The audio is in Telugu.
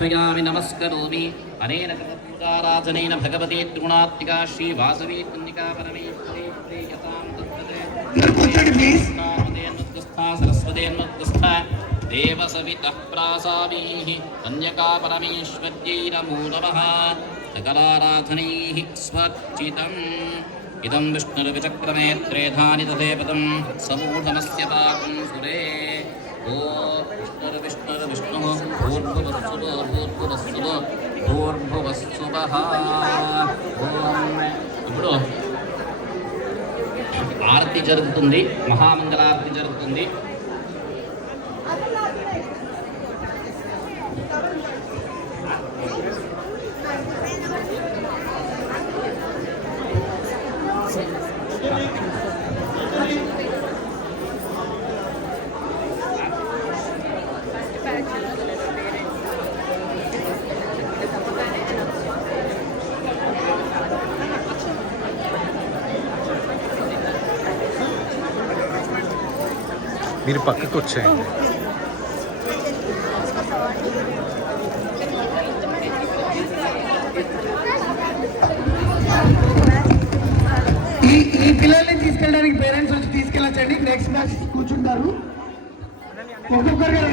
समर्थयामि नमस्करोमि अनेन पूजाराधनेन भगवते त्रिगुणात्मिका श्री वासवी पुण्यिका परमेश्वरी प्रेयतां तत्पदे सरस्वतेन्मुद्गस्था देवसवितः प्रासामीः कन्यका परमेश्वर्यै नमो नमः सकलाराधनैः स्वर्चितम् इदं विष्णुर्विचक्रमे त्रेधानि तथेपदं समूढमस्य पाकं सुरे ओ विष्णुर्विष्णुर्विष्णुः भूर्भुवस्सुवः ఇప్పుడు ఆరతి జరుగుతుంది, మహామంగళారతి జరుగుతుంది. మీరు పక్కకు వచ్చేయండి. ఈ పిల్లల్ని తీసుకెళ్ళడానికి పేరెంట్స్ వచ్చి తీసుకెళ్ళచ్చండి. నెక్స్ట్ బ్యాచ్ కూర్చుంటారు ఒక్కొక్కరుగా.